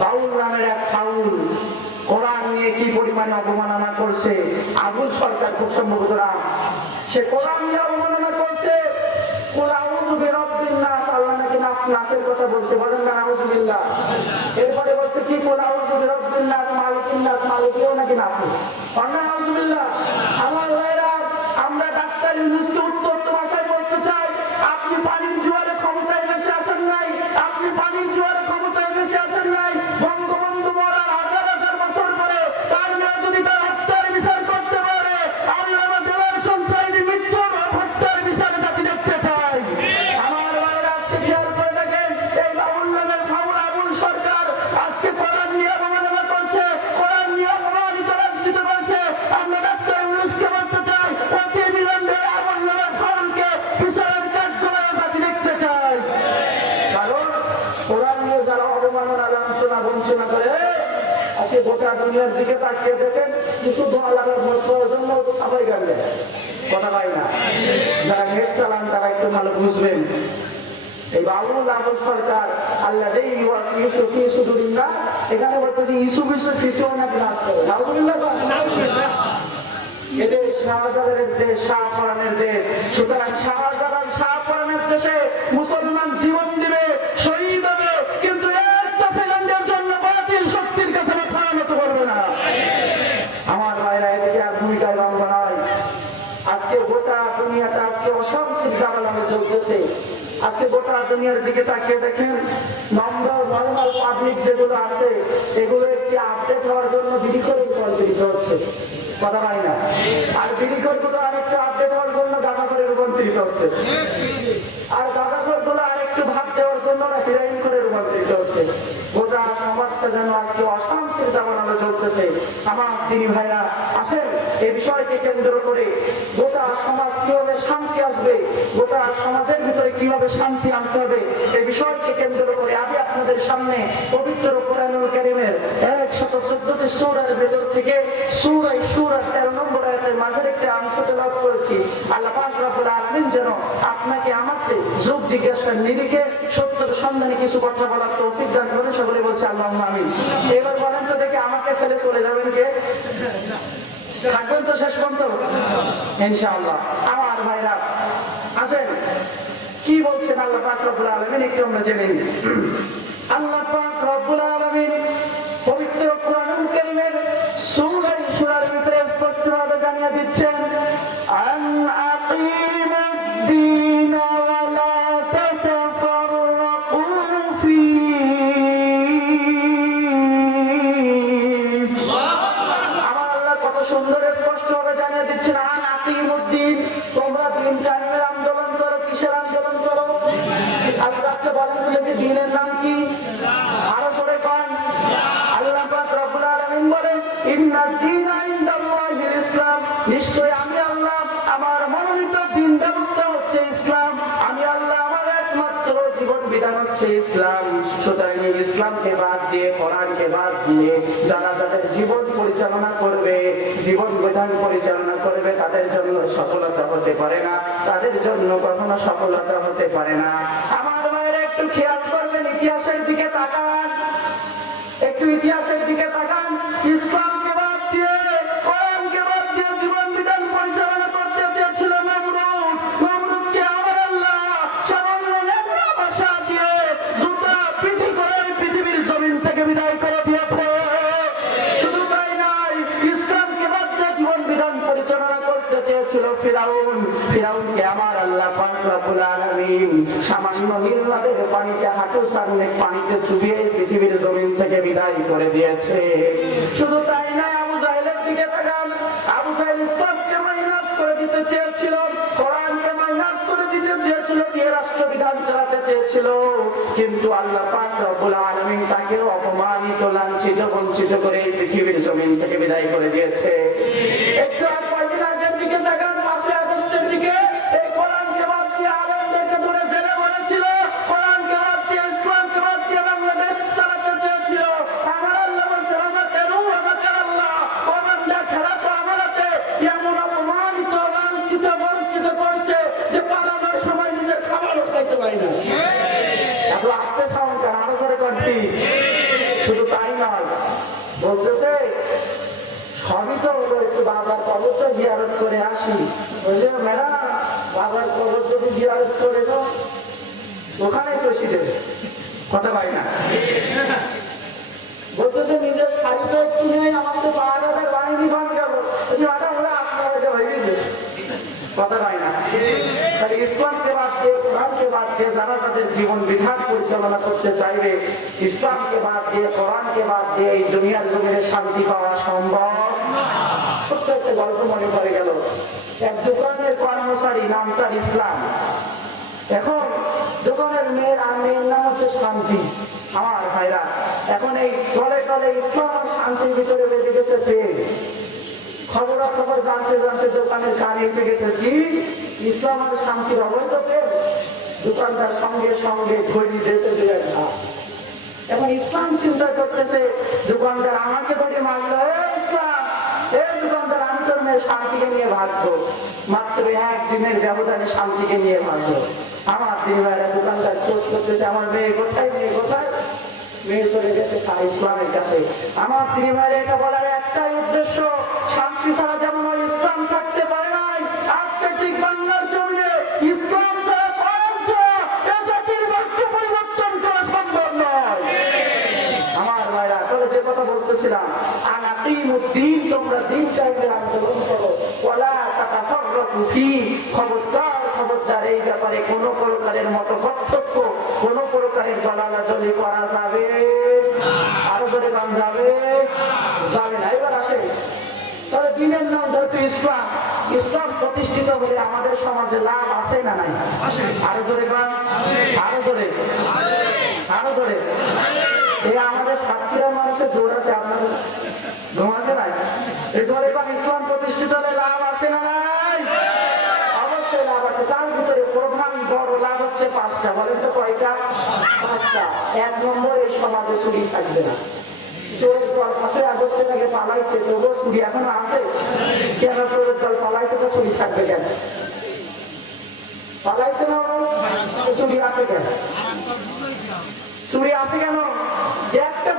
বাউল নামের এক ফাউল কোরআন নিয়ে কি পরিমাণে অবমাননা করছে? আবুল সরকার খুব সম্ভবত সে কোরআন নিয়ে অবমাননা করছে? নাসের কথা বলছে এরপরে বলছে, কি নাস নাকি অন্য আমার ডাক্তার ইউনুসকে উত্তপ্ত লাঞ্ছনা বঞ্চনা করে আজকে গোটা দুনিয়ার দিকে তাকিয়ে দেখেন, কিছু ধোয়া লাগার জন্য সাফাই গাড়বে কথা পাই না? যারা নেট চালান, তারা একটু ভালো বুঝবেন। এই সরকার, আল্লাহ এখানে বলতেছে করে। নাউজুবিল্লাহ শাহজালালের দেশ শাহপরানের দেশ সুতরাং শাহজালাল শাহপরানের দেশে মুসলমান আজকে গোটা দুনিয়ার দিকে তাকিয়ে দেখেন নম্বর নর্মাল পাবলিক যেগুলো আছে, এগুলো একটি আপডেট হওয়ার জন্য বিধি করে রূপান্তরিত হচ্ছে কথা হয় না। আর বিধি গুলো আরেকটু আপডেট হওয়ার জন্য গাঁদা করে রূপান্তরিত হচ্ছে। আর গাঁজাখোরগুলো আরেকটু ভাব দেওয়ার জন্য ওরা হিরাইন করে রূপান্তরিত হচ্ছে? গোটা যেন আজকে অশান্তির চলতেছে। আমার তিনি ভাইরা, আসেন বিষয়কে কেন্দ্র করে গোটা সমাজ কীভাবে শান্তি আসবে, গোটা সমাজের ভিতরে কীভাবে শান্তি আনতে হবে বিষয়কে কেন্দ্র করে আমি আপনাদের সামনে পবিত্র কোরআনুল একশত চোদ্দটি সুরের ভেতর থেকে সুরাই সুর আর তেরো নম্বর আয়াতের মাঝের একটি তেলাওয়াত করেছি। আল্লাহ রব্বুল আলামিন যেন আপনাকে আমাকে যোগ জিজ্ঞাসার নিরিখে সত্যের সন্ধানে কিছু কথা বলার তৌফিক দান করে সকলে বলছে, আল্লাহ আমি এবার বলেন তো দেখে আমাকে ফেলে চলে যাবেন কে? থাকবেন তো শেষ পর্যন্ত? ইনশাআল্লাহ। আমার ভাইরা, আসেন। কি বলছেন আল্লাহ পাক রব্বুল আলামিন একটু আমরা জেনে নিই। আল্লাহ পাক রব্বুল হচ্ছে ইসলাম। আমি আল্লাহ আমার একমাত্র জীবন বিধান হচ্ছে ইসলাম। সুতরাং ইসলামকে বাদ দিয়ে কোরআনকে বাদ দিয়ে যারা যাদের জীবন পরিচালনা করবে, জীবন বিধান পরিচালনা করবে, তাদের জন্য সফলতা হতে পারে না। তাদের জন্য কখনো সফলতা হতে পারে না। আমার মায়ের একটু খেয়াল করবেন ইতিহাসের দিকে তাকান। একটু ইতিহাসের দিকে তাকান। ইসলামকে করতে চেয়েছিল ফিরাউন। ফিরাউনকে আমার আল্লাহ পাক সামান্য পানিতে হাঁটু সামনে পানিতে পৃথিবীর জমিন থেকে বিদায় করে দিয়েছে। শুধু তাই আবু জাহেলের দিকে তাকান। আবু জাহেল মাইনাস করে দিতে চেয়েছিল, কোরআনকে মাইনাস করে দিতে চেয়েছিল, দিয়ে রাষ্ট্রবিধান চালাতে চেয়েছিল। কিন্তু আল্লাহ পাক রব্বুল আলামিন তাকে অপমানিত, লাঞ্ছিত, বঞ্চিত করে পৃথিবীর জমিন থেকে বিদায় করে দিয়েছে। একটু এমন অপমানিত লাঞ্ছিত বঞ্চিত করছে যে পালানোর সময় নিজের খাবারও খাইতে পারি না। এত আস্তে সাউন্ড কেন? আরও করে কন্টি শুধু তাই নয় বলতেছে সবই তো হলো একটু বাবার কবরটা জিয়ারত করে আসি। বলছে ম্যাডাম বাবার কবর যদি জিয়ারত করে দাও ওখানে শশী দেবে কথা পাই না। বলতেছে নিজের শাড়িটা একটু নেই আমার তো পাওয়া যাবে বাহিনী বান গেল বলছি ম্যাডাম ওরা আপনার এটা হয়ে গেছে কথা তাদের জীবন বিধান পরিচালনা করতে চাইবে ইসলামকে বাদ দিয়ে বাদ দিয়ে এই দুনিয়ার জমিনে শান্তি পাওয়া সম্ভব? ছোট্ট একটা গল্প মনে পড়ে গেল। এক দোকানের কর্মচারী নাম ইসলাম। এখন দোকানের মেয়ের আর নাম হচ্ছে শান্তি, আমার ভাইরা। এখন এই চলে চলে ইসলাম শান্তির ভিতরে বেঁধে গেছে প্রেম। খবরাখবর জানতে জানতে দোকানের কানে এসে গেছে কি? ইসলাম আর শান্তির অবৈধ প্রেম সঙ্গে সঙ্গে ঘড়ি দেশে দিয়ে একটা এখন ইসলাম চিন্তা করতেছে, দোকানদার আমাকে ধরে মারলো, "এ ইসলাম এই দোকানদার, আমি তোর মেয়ে শান্তিকে নিয়ে মাত্র একদিনের ব্যবধানে শান্তিকে নিয়ে ভাগবো আমার দিনবেলা দোকানদার খোঁজ করতেছে, আমার মেয়ে কোথায় মেয়ে কোথায়? মেয়ে চলে গেছে ইসলামের কাছে। আমার দিনবেলা এটা বলার একটাই উদ্দেশ্য শান্তি ছাড়া যেমন থাকতে পারে নাই, আজকে ঠিক বাংলার নয়। আমার ভাইরা তবে কথা বলতেছিলাম আনাকিমুদ্দিন তোমরা দিন টাইমের আন্দোলন করো। ওয়ালা তাতাফাররাকু ফি। খবরদার খবরদার, এই ব্যাপারে কোন প্রকারের মতো পার্থক্য কোন প্রকারের দলালাদলি করা যাবে আরও ধরে যাবে। আসে। তবে দিনের নাম যেহেতু ইসলাম ইসলাম প্রতিষ্ঠিত হলে আমাদের সমাজে লাভ আছে না নাই? আরও ধরে আরও ধরে আরও ধরে এই আমাদের সাতক্ষীরা মানুষের জোর আছে আপনার ঘুম আছে নাই? এই পাক ইসলাম প্রতিষ্ঠিত হলে লাভ আছে না নাই? অবশ্যই লাভ আছে। তার ভিতরে প্রধান বড় লাভ হচ্ছে পাঁচটা। বলেন তো কয়টা? পাঁচটা। এক নম্বর এই সমাজে চুরি থাকবে না। চোরের দল তবুও চুরি এখনও আছে? কেন চোরের দল পালাইছে তো চুরি থাকবে কেন? পালাইছে না? চুরি আছে কেন? চুরি আছে কেন? একটা